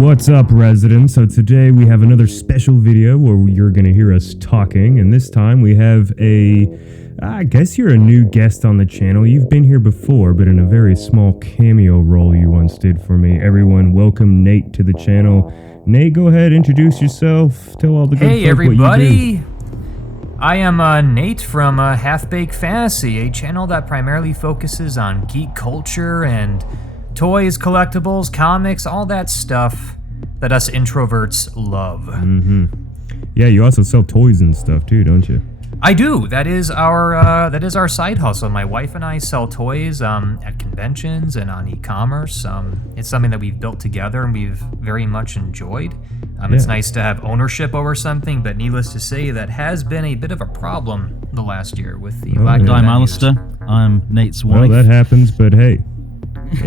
What's up, residents? So today we have another special video where you're going to hear us talking, and this time we have I guess you're a new guest on the channel. You've been here before, but in a very small cameo role you once did for me. Everyone, welcome Nate to the channel. Nate, go ahead, introduce yourself, tell all the good folk everybody. What you do. I am Nate from Half-Baked Fantasy, a channel that primarily focuses on geek culture and toys, collectibles, comics, all that stuff that us introverts love. Mm-hmm. Yeah, you also sell toys and stuff too, don't you? I do. That is our side hustle. My wife and I sell toys at conventions and on e-commerce. It's something that we've built together and we've very much enjoyed. It's nice to have ownership over something, but needless to say, that has been a bit of a problem the last year with the lack of I'm Alistair. I'm Nate's wife. Well, that happens, but hey,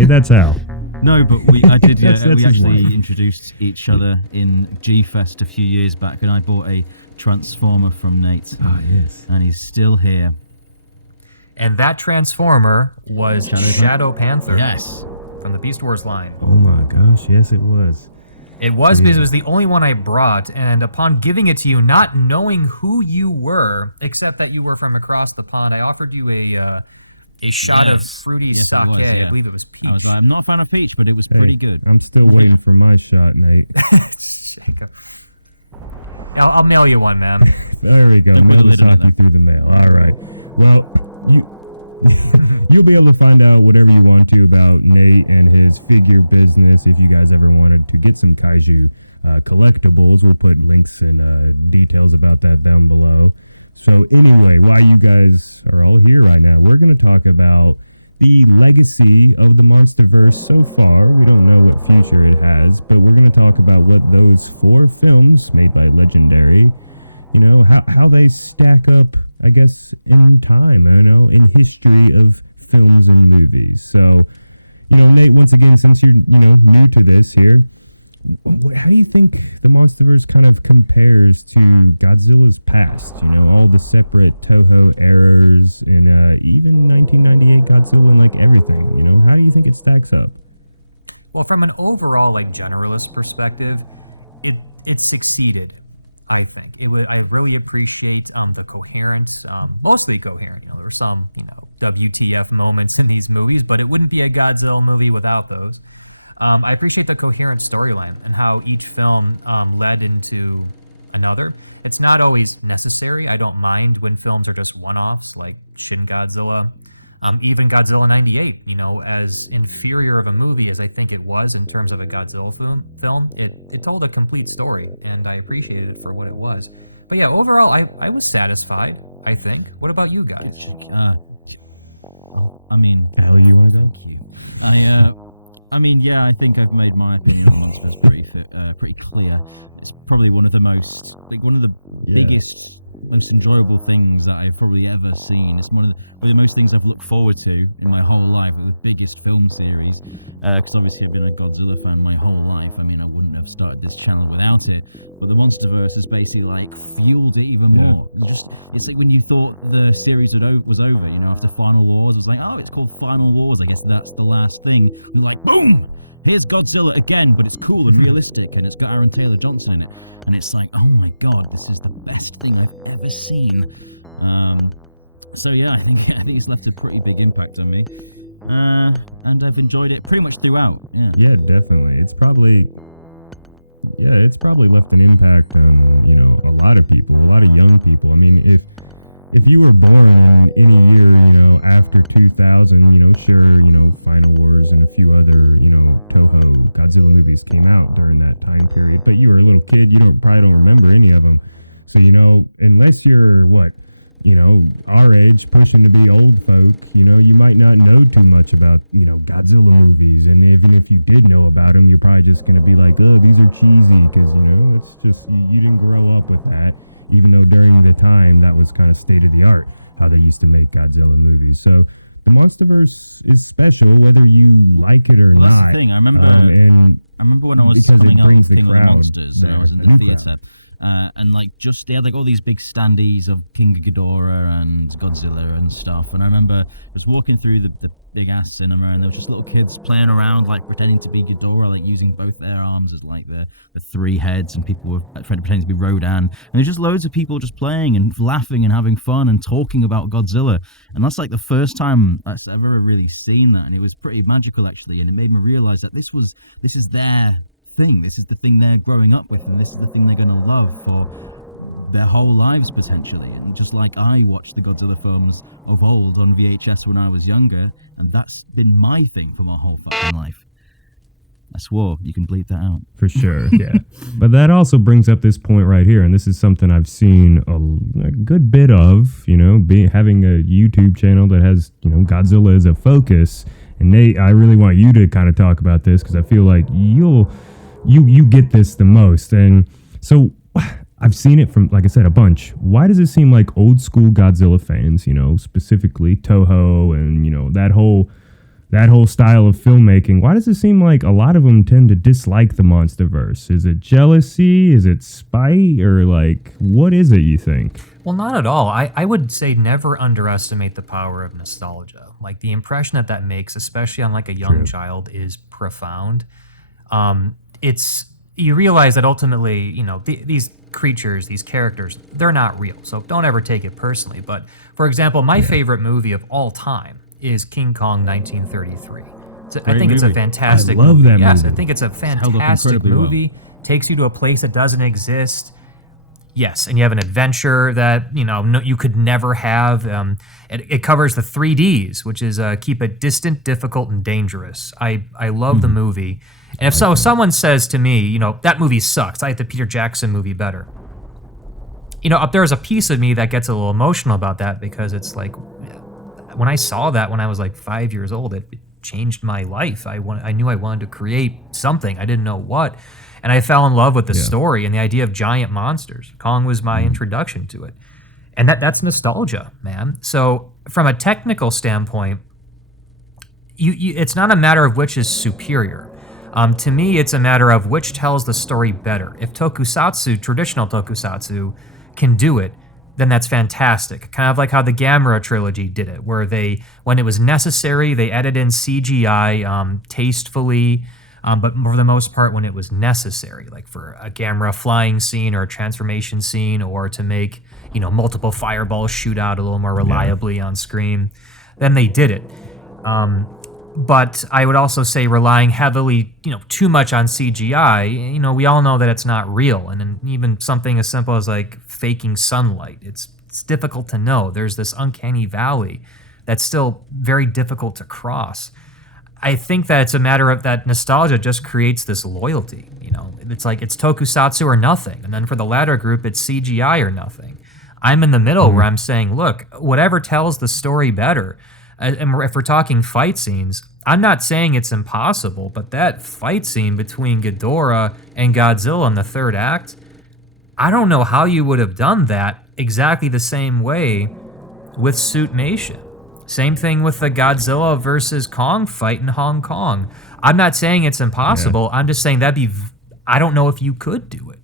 that's Al. No, but we actually wife. introduced each other in G-Fest a few years back, and I bought a Transformer from Nate. Ah, yes. And he's still here. And that Transformer was Shadow Panther. Yes. From the Beast Wars line. Oh my gosh, yes it was. It was because it was the only one I brought, and upon giving it to you, not knowing who you were, except that you were from across the pond, I offered you a shot of fruity sake. I believe it was peach. I'm not a fan of peach, but it was pretty good. I'm still waiting for my shot, Nate. Yeah, I'll mail you one, man. There we go. Mail the sake through the mail. All right. Well, you'll be able to find out whatever you want to about Nate and his figure business. If you guys ever wanted to get some kaiju collectibles, we'll put links and details about that down below. So anyway, while you guys are all here right now, we're going to talk about the legacy of the MonsterVerse so far. We don't know what future it has, but we're going to talk about what those 4 films made by Legendary, how they stack up, I guess, in time, in history of films and movies. So, Nate, once again, since you're, new to this here, how do you think the MonsterVerse kind of compares to Godzilla's past? All the separate Toho errors and even 1998 Godzilla and everything. How do you think it stacks up? Well, from an overall generalist perspective, it succeeded. I think I really appreciate the coherent, mostly coherent. There were some WTF moments in these movies, but it wouldn't be a Godzilla movie without those. I appreciate the coherent storyline and how each film led into another. It's not always necessary. I don't mind when films are just one-offs, like Shin Godzilla. Even Godzilla 98, as inferior of a movie as I think it was in terms of a Godzilla film, it told a complete story, and I appreciated it for what it was. But yeah, overall, I was satisfied, I think. What about you guys? Al, you want to go? Thank you. I think I've made my opinion on MonsterVerse pretty clear. It's probably one of the most, biggest, most enjoyable things that I've probably ever seen. It's one of the most things I've looked forward to in my whole life. The biggest film series, because obviously I've been a Godzilla fan my whole life. I wouldn't have started this channel without it. But the MonsterVerse has basically fueled it even more. It's like when you thought the series was over, after Final Wars, it was like, oh, it's called Final Wars. I guess that's the last thing. And boom! Here's Godzilla again, but it's cool and realistic, and it's got Aaron Taylor Johnson in it. And it's like, oh my god, this is the best thing I've ever seen. So yeah, I think it's left a pretty big impact on me, and I've enjoyed it pretty much throughout. Yeah, definitely. It's probably left an impact on a lot of people, a lot of young people. If you were born in any year, after 2000, sure, Final Wars and a few other, Toho Godzilla movies came out during that time period, but you were a little kid, probably don't remember any of them. So, unless you're our age, pushing to be old folk, you might not know too much about, Godzilla movies. And even if you did know about them, you're probably just going to be like, oh, these are cheesy because, that's just, you didn't grow up with that. Even though during the time that was kind of state of the art, how they used to make Godzilla movies. So the MonsterVerse is special, whether you like it or not. That's the thing. I remember when I was coming out of King of the Monsters and I was in the theater. and like just they had like all these big standees of King Ghidorah and Godzilla and stuff. And I remember I was walking through the big ass cinema, and there was just little kids playing around, like pretending to be Ghidorah, like using both their arms as like the three heads, and people were pretending to be Rodan. And there's just loads of people just playing and laughing and having fun and talking about Godzilla. And that's like the first time I've ever really seen that, and it was pretty magical actually. And it made me realize that this is their thing. This is the thing they're growing up with, and this is the thing they're going to love for their whole lives potentially. And just like I watched the Godzilla films of old on VHS when I was younger, and that's been my thing for my whole fucking life. I swore. You can bleep that out. For sure, yeah. But that also brings up this point right here, and this is something I've seen a good bit of, having a YouTube channel that has, Godzilla as a focus. And Nate, I really want you to kind of talk about this, because I feel like you get this the most. And so I've seen it from, like I said, a bunch. Why does it seem like old school Godzilla fans, specifically Toho and, that whole style of filmmaking, why does it seem like a lot of them tend to dislike the MonsterVerse? Is it jealousy? Is it spite? Or like, what is it, you think? Well, not at all. I would say never underestimate the power of nostalgia. Like the impression that makes, especially on like a young child, is profound. You realize that ultimately, these creatures, these characters, they're not real. So don't ever take it personally. But for example, my favorite movie of all time is King Kong 1933. I think it's a fantastic movie. I love that movie. Yes, I think it's a fantastic movie. Well. Takes you to a place that doesn't exist. Yes, and you have an adventure that you could never have. It covers the 3Ds, which is keep it distant, difficult, and dangerous. I love the movie. And if someone says to me, that movie sucks, I like the Peter Jackson movie better. There's a piece of me that gets a little emotional about that, because it's like, when I saw that when I was like 5 years old, it changed my life. I knew I wanted to create something. I didn't know what. And I fell in love with the story and the idea of giant monsters. Kong was my introduction to it. And that's nostalgia, man. So from a technical standpoint, it's not a matter of which is superior. To me, it's a matter of which tells the story better. If tokusatsu, traditional tokusatsu, can do it, then that's fantastic. Kind of like how the Gamera trilogy did it, where when it was necessary, they added in CGI tastefully, but for the most part, when it was necessary, like for a Gamera flying scene or a transformation scene, or to make multiple fireballs shoot out a little more reliably on screen, then they did it. But I would also say relying heavily, too much on CGI, we all know that it's not real. And then even something as simple as like faking sunlight, it's difficult to know. There's this uncanny valley that's still very difficult to cross. I think that it's a matter of that nostalgia just creates this loyalty. It's like it's tokusatsu or nothing. And then for the latter group, it's CGI or nothing. I'm in the middle where I'm saying, look, whatever tells the story better. And if we're talking fight scenes, I'm not saying it's impossible, but that fight scene between Ghidorah and Godzilla in the third act, I don't know how you would have done that exactly the same way with Suitmation. Same thing with the Godzilla versus Kong fight in Hong Kong. I'm not saying it's impossible. I'm just saying I don't know if you could do it.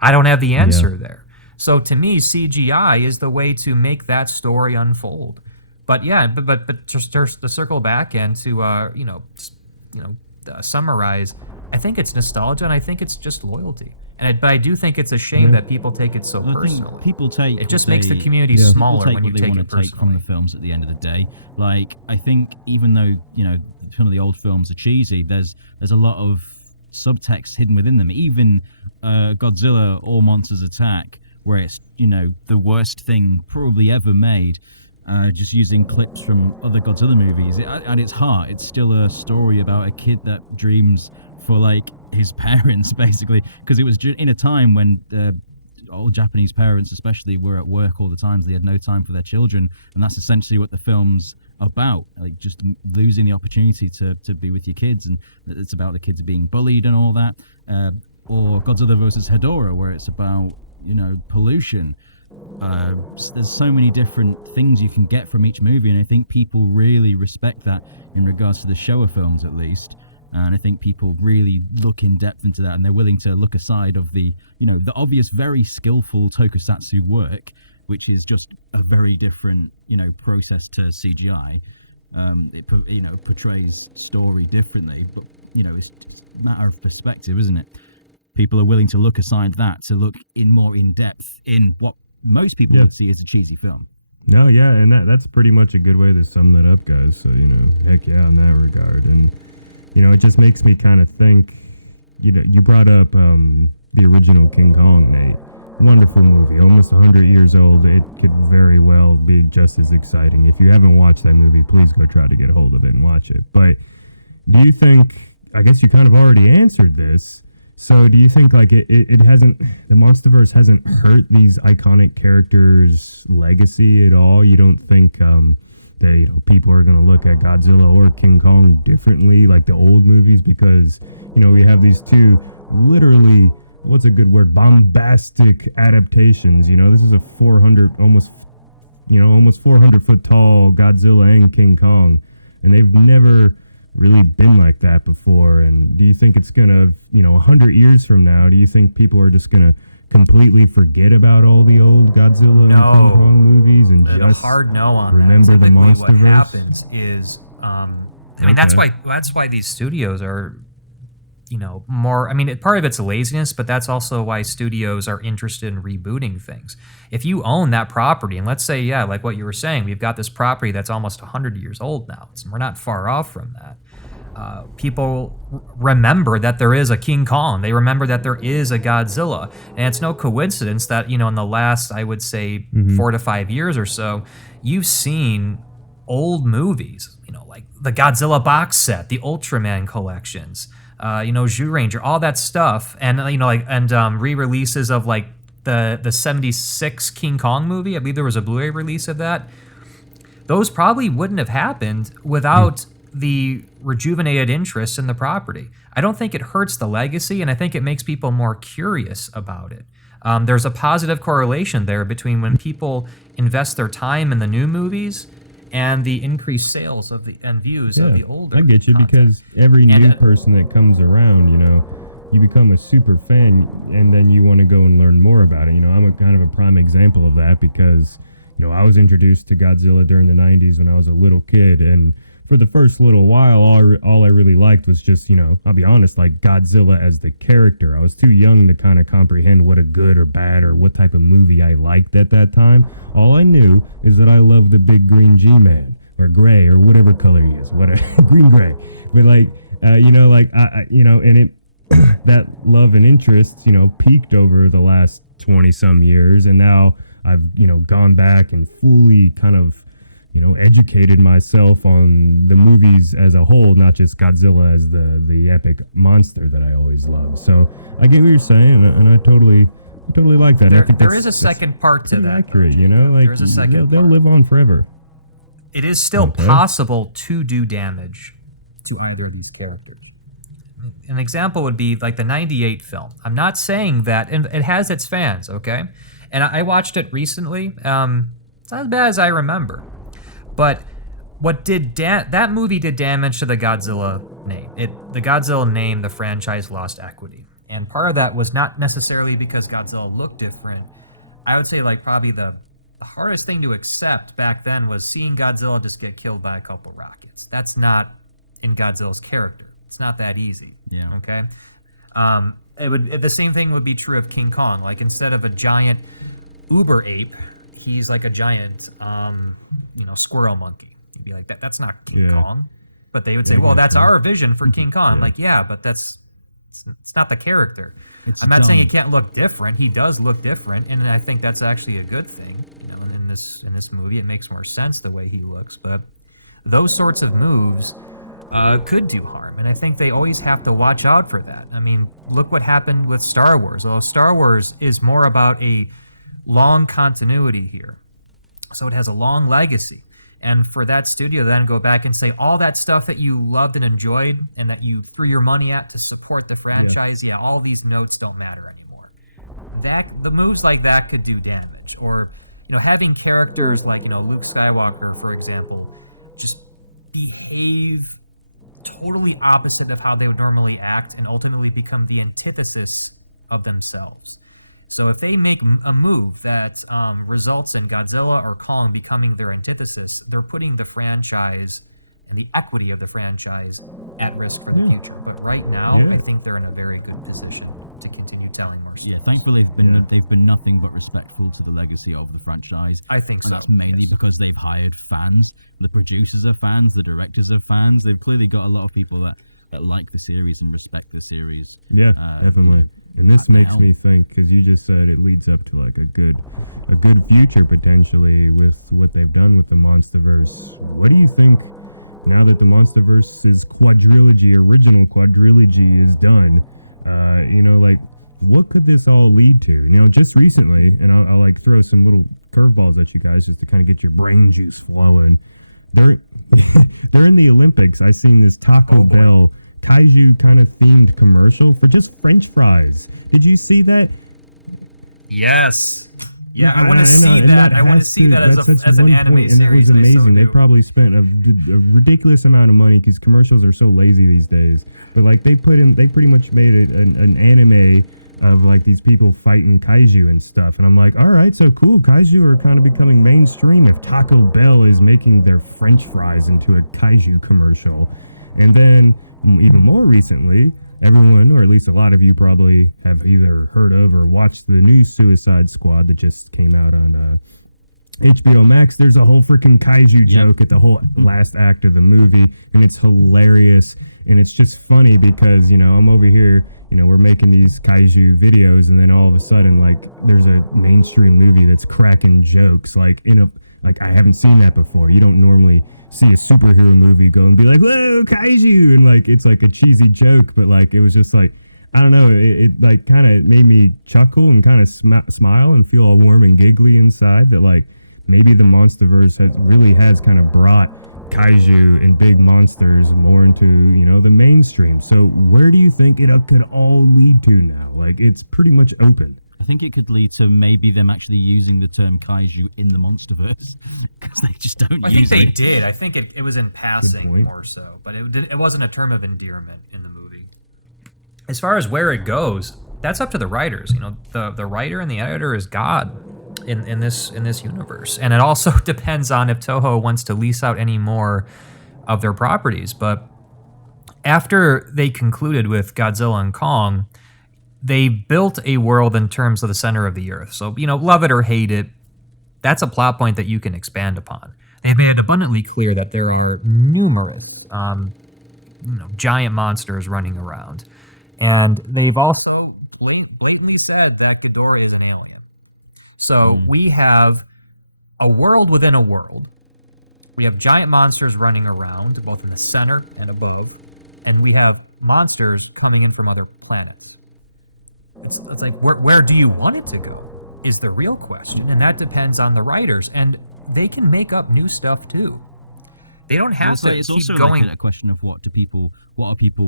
I don't have the answer there. So to me, CGI is the way to make that story unfold. But but just to circle back and to summarize, I think it's nostalgia and I think it's just loyalty. But I do think it's a shame that people take it so personally. People take it just makes the community smaller when you take it personally. Take from the films at the end of the day. Like I think even though some of the old films are cheesy, there's a lot of subtext hidden within them. Even Godzilla All Monsters Attack, where it's the worst thing probably ever made. Just using clips from other Godzilla movies. At its heart, it's still a story about a kid that dreams for like his parents, basically, because it was in a time when all Japanese parents, especially, were at work all the time. So they had no time for their children, and that's essentially what the film's about. Like just losing the opportunity to be with your kids, and it's about the kids being bullied and all that. Or Godzilla versus Hedorah, where it's about pollution. There's so many different things you can get from each movie, and I think people really respect that in regards to the Showa films, at least. And I think people really look in depth into that, and they're willing to look aside of the, the obvious, very skillful tokusatsu work, which is just a very different, process to CGI. It portrays story differently, but, it's just a matter of perspective, isn't it? People are willing to look aside that to look more in depth in what most people would see as a cheesy film. No, yeah, and that's pretty much a good way to sum that up, guys. So, heck yeah, in that regard. And, it just makes me kind of think, you brought up the original King Kong, Nate. Wonderful movie, almost 100 years old. It could very well be just as exciting. If you haven't watched that movie, please go try to get a hold of it and watch it. But do you think, I guess you kind of already answered this, so do you think like it hasn't, the MonsterVerse hasn't hurt these iconic characters' legacy at all? You don't think that people are going to look at Godzilla or King Kong differently like the old movies because we have these two literally, what's a good word, bombastic adaptations? This is a 400 almost 400 foot tall Godzilla and King Kong, and they've never really been like that before. And do you think it's gonna 100 years from now, do you think people are just gonna completely forget about all the old Godzilla and King Kong movies and just a hard no on remember that? the MonsterVerse? What happens is that's why these studios are more, part of it's laziness, but that's also why studios are interested in rebooting things. If you own that property, and let's say, like what you were saying, we've got this property that's almost 100 years old now. We're not far off from that. People remember that there is a King Kong. They remember that there is a Godzilla. And it's no coincidence that, in the last, I would say, 4 to 5 years or so, you've seen old movies, like the Godzilla box set, the Ultraman collections, Zyuranger, all that stuff, and re-releases of like the 76 King Kong movie. I believe there was a Blu-ray release of that. Those probably wouldn't have happened without the rejuvenated interest in the property. I don't think it hurts the legacy, and I think it makes people more curious about it. There's a positive correlation there between when people invest their time in the new movies and the increased sales of and views of the older I get you, content. Because every new person that comes around, you become a super fan, and then you want to go and learn more about it. I'm a kind of a prime example of that because, I was introduced to Godzilla during the 90s when I was a little kid, and for the first little while, all I really liked was just, I'll be honest, like Godzilla as the character. I was too young to kind of comprehend what a good or bad or what type of movie I liked at that time. All I knew is that I loved the big green G-Man or gray or whatever color he is, green gray. But and it that love and interest, peaked over the last 20 some years, and now I've gone back and fully kind of educated myself on the movies as a whole, not just Godzilla as the epic monster that I always loved. So I get what you're saying, and I totally like that. I think there is a second part to that. Accurate, though, there is a second they'll live on forever. It is still possible to do damage to either of these characters. An example would be like the 98 film. I'm not saying that, and it has its fans, okay? And I watched it recently. It's not as bad as I remember. But what did that movie did damage to the Godzilla name. The Godzilla name, the franchise lost equity. And part of that was not necessarily because Godzilla looked different. I would say like probably the hardest thing to accept back then was seeing Godzilla just get killed by a couple rockets. That's not in Godzilla's character. It's not that easy. Yeah. Okay. The same thing would be true of King Kong. Like instead of a giant uber ape, he's like a giant, squirrel monkey. You'd be like, that's not King Kong. But they would say, well, that's our vision for King Kong. I'm like, but it's not the character. I'm not saying he can't look different. He does look different, and I think that's actually a good thing. In this movie, it makes more sense the way he looks. But those sorts of moves could do harm, and I think they always have to watch out for that. I mean, look what happened with Star Wars. Although Star Wars is more about a long continuity here, so it has a long legacy. And for that studio then go back and say all that stuff that you loved and enjoyed and that you threw your money at to support the franchise, all these notes don't matter anymore. The moves like that could do damage. Or, having characters like, Luke Skywalker, for example, just behave totally opposite of how they would normally act and ultimately become the antithesis of themselves. So if they make a move that results in Godzilla or Kong becoming their antithesis, they're putting the franchise and the equity of the franchise at risk for the future. But right now, I think they're in a very good position to continue telling more stories. Yeah, thankfully they've been nothing but respectful to the legacy of the franchise. I think so. And that's mainly because they've hired fans. The producers are fans, the directors are fans. They've clearly got a lot of people that like the series and respect the series. Yeah, definitely. And this makes me think, because you just said it leads up to like a good future potentially with what they've done with the MonsterVerse. What do you think now that the MonsterVerse's original quadrilogy is done? Like, what could this all lead to? Just recently, and I'll like throw some little curveballs at you guys just to kind of get your brain juice flowing. During the Olympics, I seen this Taco Bell kaiju kind of themed commercial for just French fries. Did you see that? Yes. Yeah, I want to see that. I want to see that as an anime series. And that was amazing. They probably spent a ridiculous amount of money because commercials are so lazy these days. But like they pretty much made an anime of like these people fighting kaiju and stuff. And I'm like, all right, so cool. Kaiju are kind of becoming mainstream if Taco Bell is making their French fries into a kaiju commercial. And then even more recently, everyone, or at least a lot of you probably have either heard of or watched the new Suicide Squad that just came out on HBO Max. There's a whole freaking kaiju joke at the whole last act of the movie, and it's hilarious. And it's just funny because, I'm over here, we're making these kaiju videos, and then all of a sudden, like, there's a mainstream movie that's cracking jokes, like, I haven't seen that before. You don't normally see a superhero movie go and be like, whoa, kaiju, and like it's like a cheesy joke, but like it was just like, I don't know, it like kind of made me chuckle and kind of smile and feel all warm and giggly inside that like maybe the MonsterVerse has kind of brought kaiju and big monsters more into the mainstream. So where do you think it could all lead to now? Like it's pretty much open. I think it could lead to maybe them actually using the term kaiju in the MonsterVerse because they just don't use it. I think they did. I think it was in passing more so, but it wasn't a term of endearment in the movie. As far as where it goes, that's up to the writers. The writer and the editor is God in this universe, and it also depends on if Toho wants to lease out any more of their properties. But after they concluded with Godzilla and Kong, they built a world in terms of the center of the earth. So, love it or hate it, that's a plot point that you can expand upon. They've made it abundantly clear that there are numerous, giant monsters running around. And they've also blatantly said that Ghidorah is an alien. So we have a world within a world. We have giant monsters running around, both in the center and above. And we have monsters coming in from other planets. It's like, where do you want it to go is the real question, and that depends on the writers, and they can make up new stuff too. They don't have to it's keep also going. Like a question of what are people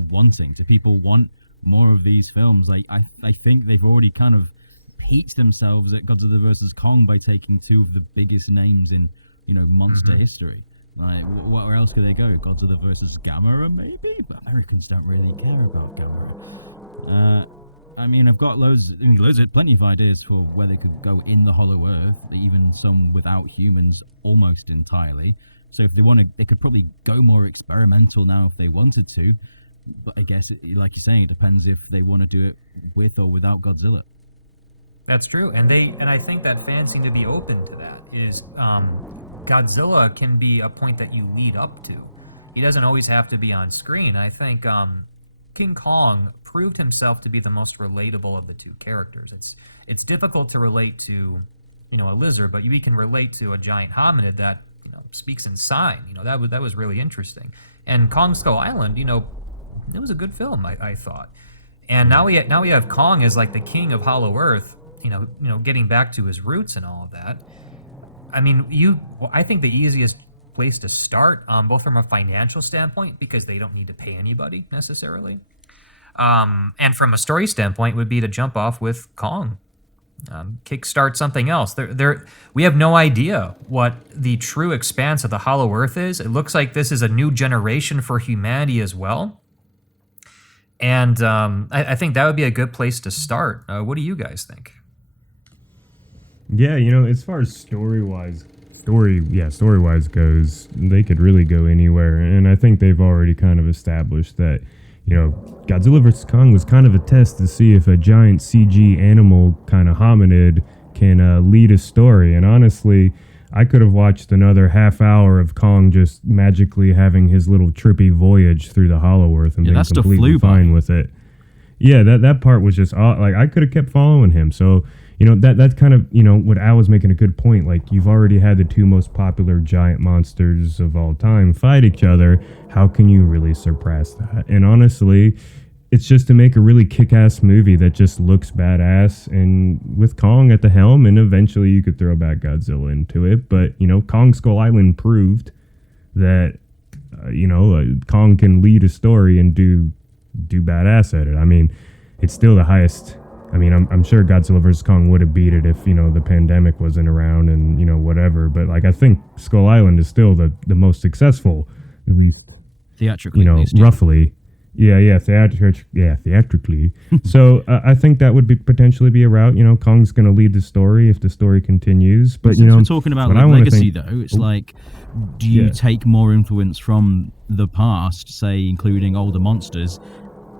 wanting? Do people want more of these films? Like I think they've already kind of peaked themselves at Godzilla vs. Kong by taking two of the biggest names in monster history. Like, where else could they go? Godzilla versus Gamera, maybe? But Americans don't really care about Gamera. I've got plenty of ideas for where they could go in the Hollow Earth, even some without humans almost entirely. So if they want to, they could probably go more experimental now if they wanted to. But I guess, like you're saying, it depends if they want to do it with or without Godzilla. That's true, and I think that fans seem to be open to that. Godzilla can be a point that you lead up to. He doesn't always have to be on screen. I think King Kong proved himself to be the most relatable of the two characters. It's difficult to relate to, a lizard, but we can relate to a giant hominid that, speaks in sign. That was really interesting. And Kong Skull Island, it was a good film, I thought. And now we have Kong as like the king of Hollow Earth, getting back to his roots and all of that. I think the easiest place to start, both from a financial standpoint, because they don't need to pay anybody necessarily, and from a story standpoint, would be to jump off with Kong. kickstart something else. We have no idea what the true expanse of the Hollow Earth is. It looks like this is a new generation for humanity as well. And I think that would be a good place to start. What do you guys think? Yeah, as far as story-wise goes, they could really go anywhere. And I think they've already kind of established that, Godzilla vs. Kong was kind of a test to see if a giant CG animal kind of hominid can lead a story. And honestly, I could have watched another half hour of Kong just magically having his little trippy voyage through the Hollow Earth and being completely fine with it. Yeah, that part was just like I could have kept following him. So that's kind of what Al was making a good point. Like, you've already had the two most popular giant monsters of all time fight each other. How can you really surpass that? And honestly, it's just to make a really kick-ass movie that just looks badass, and with Kong at the helm, and eventually you could throw back Godzilla into it. But Kong Skull Island proved that Kong can lead a story and do badass at it. I mean, it's still the highest. I mean, I'm sure Godzilla vs. Kong would have beat it if, the pandemic wasn't around and, whatever. But, like, I think Skull Island is still the most successful, at least, theatrically, roughly. Yeah, theatrically. So I think that would potentially be a route. Kong's going to lead the story if the story continues. But, since we're talking about legacy, though, it's like, do you take more influence from the past, say, including older monsters?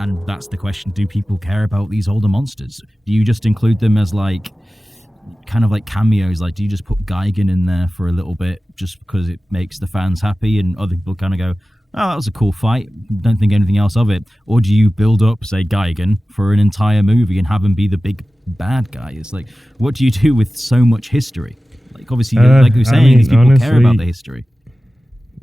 And that's the question. Do people care about these older monsters? Do you just include them as kind of like cameos? Like, do you just put Gigan in there for a little bit just because it makes the fans happy and other people kind of go, oh, that was a cool fight, don't think anything else of it? Or do you build up, say, Gigan for an entire movie and have him be the big bad guy? It's like, what do you do with so much history? Like, obviously, like we were saying, these people honestly care about the history.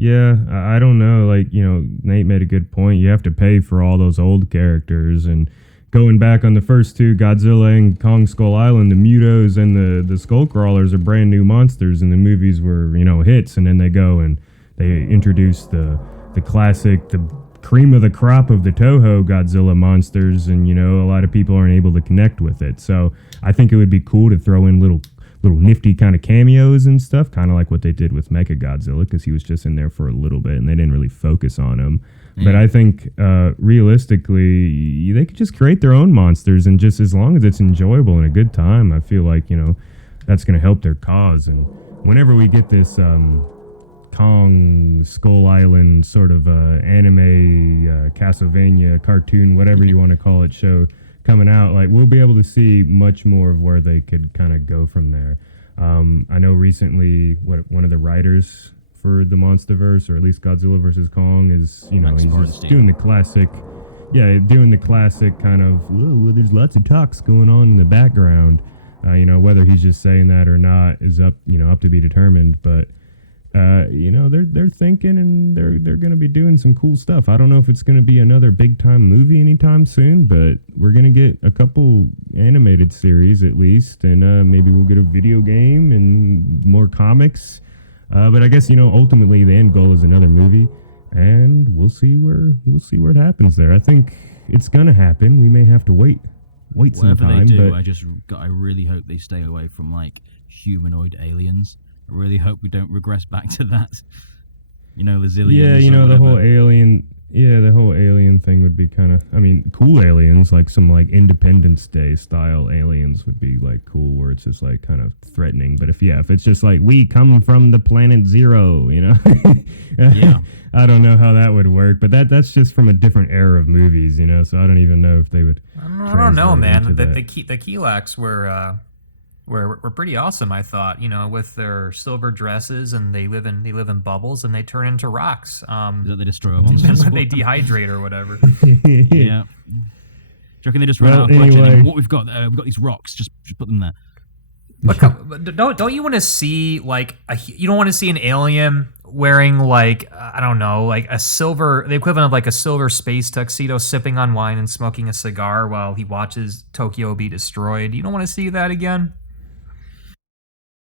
Yeah, I don't know. Like, Nate made a good point. You have to pay for all those old characters. And going back on the first two, Godzilla and Kong Skull Island, the Mutos and the Skullcrawlers are brand new monsters, and the movies were, hits. And then they go and they introduce the classic, the cream of the crop of the Toho Godzilla monsters, and, a lot of people aren't able to connect with it. So I think it would be cool to throw in little nifty kind of cameos and stuff, kind of like what they did with Mechagodzilla, because he was just in there for a little bit and they didn't really focus on him. But I think realistically, they could just create their own monsters, and just as long as it's enjoyable and a good time, I feel like, that's going to help their cause. And whenever we get this Kong Skull Island sort of anime, Castlevania, cartoon, whatever you want to call it, show coming out, like, we'll be able to see much more of where they could kind of go from there. I know recently one of the writers for the MonsterVerse, or at least Godzilla vs. Kong, is, he's just doing the classic kind of, well, there's lots of talks going on in the background. Whether he's just saying that or not is up to be determined. But they're thinking, and they're going to be doing some cool stuff. I don't know if it's going to be another big time movie anytime soon, but we're going to get a couple animated series at least, and maybe we'll get a video game and more comics. But I guess ultimately the end goal is another movie, and we'll see where it happens there. I think it's going to happen. We may have to wait some time. Whatever they do, I really hope they stay away from like humanoid aliens. I really hope we don't regress back to that. The zillions. Yeah, the whole alien thing would be kind of, cool aliens, like some like Independence Day style aliens would be like cool, where it's just like kind of threatening. But if it's just like, we come from the planet Zero, yeah, I don't know how that would work. But that's just from a different era of movies, so I don't even know if they would. I don't know, man. The Kilaaks were pretty awesome, I thought, with their silver dresses, and they live in bubbles, and they turn into rocks. They destroy monsters when they dehydrate or whatever. Yeah. Do you reckon they just ran out of budget? What we've got these rocks. Just put them there. But don't you want to see like you don't want to see an alien wearing like, I don't know, like the equivalent of like a silver space tuxedo, sipping on wine and smoking a cigar while he watches Tokyo be destroyed? You don't want to see that again?